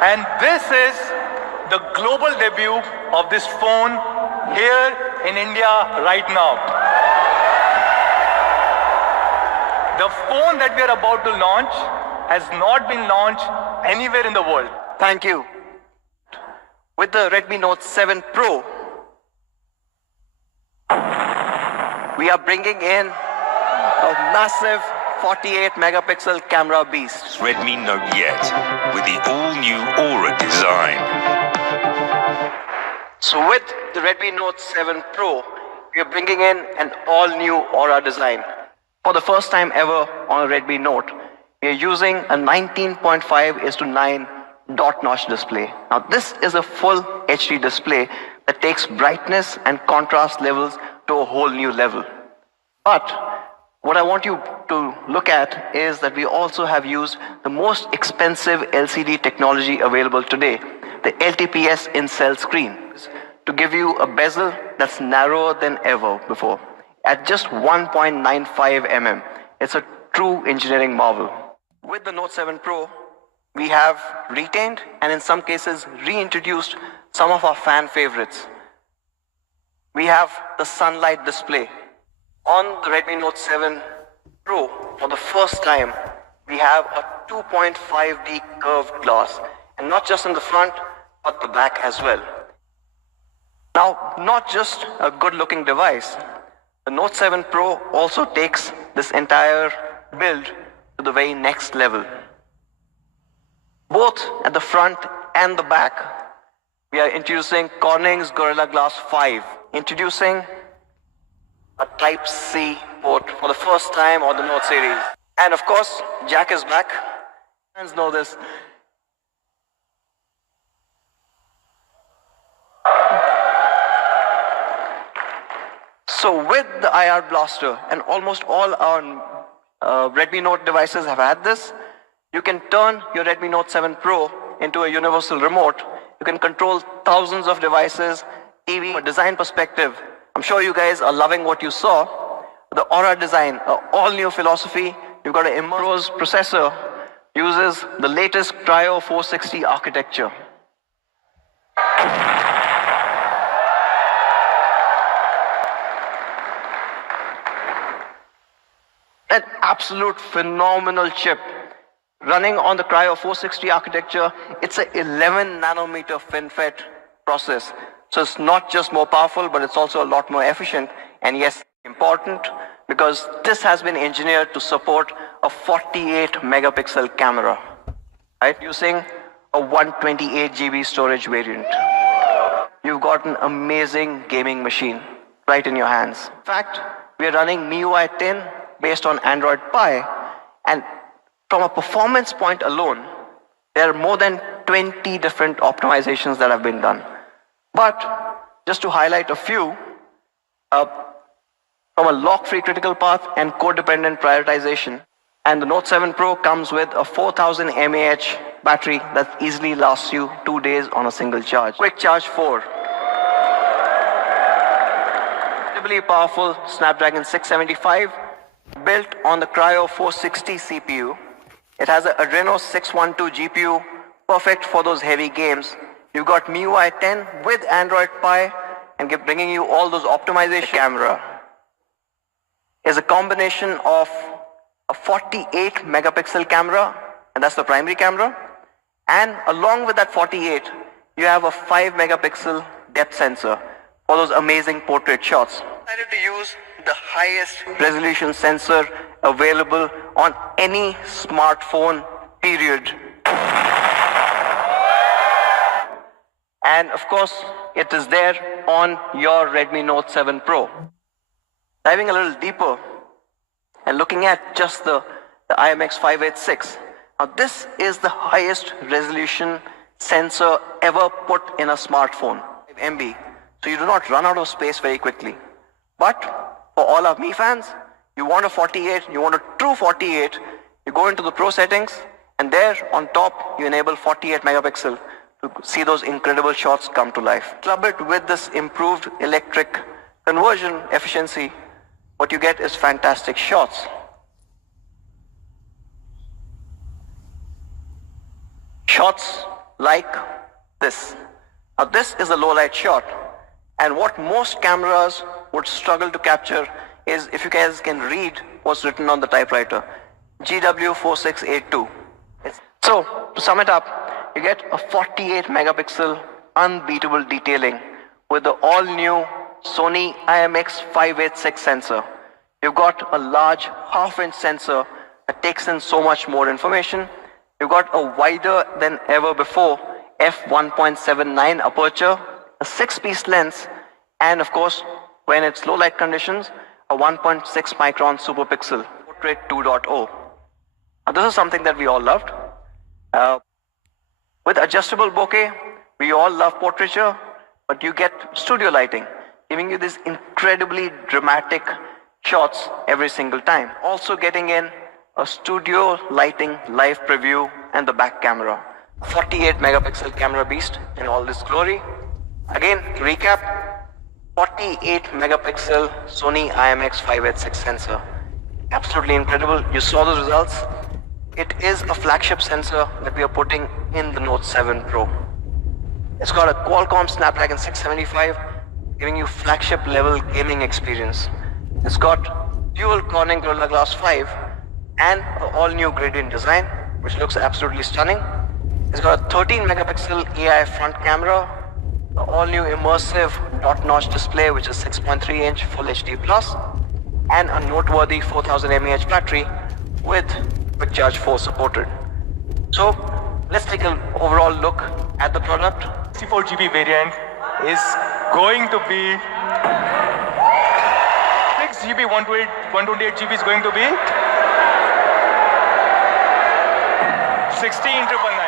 And this is the global debut of this phone here in India right now. The phone that we are about to launch has not been launched anywhere in the world. Thank you. With the Redmi Note 7 Pro, we are bringing in a massive 48 megapixel camera beast. Redmi Note Yet with the all-new Aura design. So with the Redmi Note 7 Pro, we are bringing in an all-new Aura design. For the first time ever on a Redmi Note, we are using a 19.5:9 dot notch display. Now this is a full HD display that takes brightness and contrast levels to a whole new level. But what I want you to look at is that we also have used the most expensive LCD technology available today, the LTPS in-cell screen, to give you a bezel that's narrower than ever before, at just 1.95 mm. It's a true engineering marvel. With the Note 7 Pro, we have retained and in some cases reintroduced some of our fan favorites. We have the sunlight display. On the Redmi Note 7 Pro, for the first time, we have a 2.5D curved glass, and not just in the front, but the back as well. Now, not just a good-looking device, the Note 7 Pro also takes this entire build to the very next level. Both at the front and the back, we are introducing Corning's Gorilla Glass 5, introducing a Type-C port for the first time on the Note series. And of course, Jack is back. Fans know this. So with the IR blaster, and almost all our Redmi Note devices have had this, you can turn your Redmi Note 7 Pro into a universal remote. You can control thousands of devices, TV. From a design perspective, I'm sure you guys are loving what you saw. The Aura design, an all-new philosophy. You've got an immersive processor, uses the latest Cryo 460 architecture. An absolute phenomenal chip. Running on the Cryo 460 architecture, it's an 11 nanometer FinFET process. So it's not just more powerful, but it's also a lot more efficient. And yes, important because this has been engineered to support a 48 megapixel camera, right? Using a 128 GB storage variant. You've got an amazing gaming machine right in your hands. In fact, we are running MIUI 10 based on Android Pie, and from a performance point alone, there are more than 20 different optimizations that have been done. But just to highlight a few, from a lock-free critical path and code-dependent prioritization, and the Note 7 Pro comes with a 4000 mAh battery that easily lasts you 2 days on a single charge. Quick Charge 4. Incredibly powerful Snapdragon 675, built on the Cryo 460 CPU. It has an Adreno 612 GPU, perfect for those heavy games. You've got MIUI 10 with Android Pie and bringing you all those optimization. The camera is a combination of a 48 megapixel camera, and that's the primary camera. And along with that 48, you have a 5 megapixel depth sensor for those amazing portrait shots. I decided to use the highest resolution sensor available on any smartphone, period. And of course, it is there on your Redmi Note 7 Pro. Diving a little deeper and looking at just the IMX586. Now this is the highest resolution sensor ever put in a smartphone, 5 MB. So you do not run out of space very quickly. But for all of me fans, you want a 48, you want a true 48, you go into the Pro settings, and there on top you enable 48 megapixel to see those incredible shots come to life. Club it with this improved electric conversion efficiency, what you get is fantastic shots. Shots like this. Now this is a low light shot, and what most cameras would struggle to capture is, if you guys can read what's written on the typewriter, GW4682. So to sum it up, you get a 48 megapixel unbeatable detailing with the all new Sony IMX586 sensor. You've got a large half-inch sensor that takes in so much more information. You've got a wider than ever before f1.79 aperture, a 6-piece lens, and of course, when it's low light conditions, a 1.6 micron super pixel portrait 2.0. Now this is something that we all loved. With adjustable bokeh, we all love portraiture, but you get studio lighting, giving you these incredibly dramatic shots every single time. Also getting in a studio lighting live preview and the back camera. 48 megapixel camera beast in all this glory. Again, to recap, 48 megapixel Sony IMX586 sensor. Absolutely incredible. You saw the results. It is a flagship sensor that we are putting in the Note 7 Pro. It's got a Qualcomm Snapdragon 675, giving you flagship level gaming experience. It's got dual Corning Gorilla Glass 5 and an all new gradient design, which looks absolutely stunning. It's got a 13 megapixel AI front camera, an all new immersive dot notch display, which is 6.3 inch Full HD Plus, and a noteworthy 4000 mAh battery with Quick Charge 4 supported. So let's take an overall look at the product. 64GB variant is going to be 6GB, 128GB is going to be 16,999.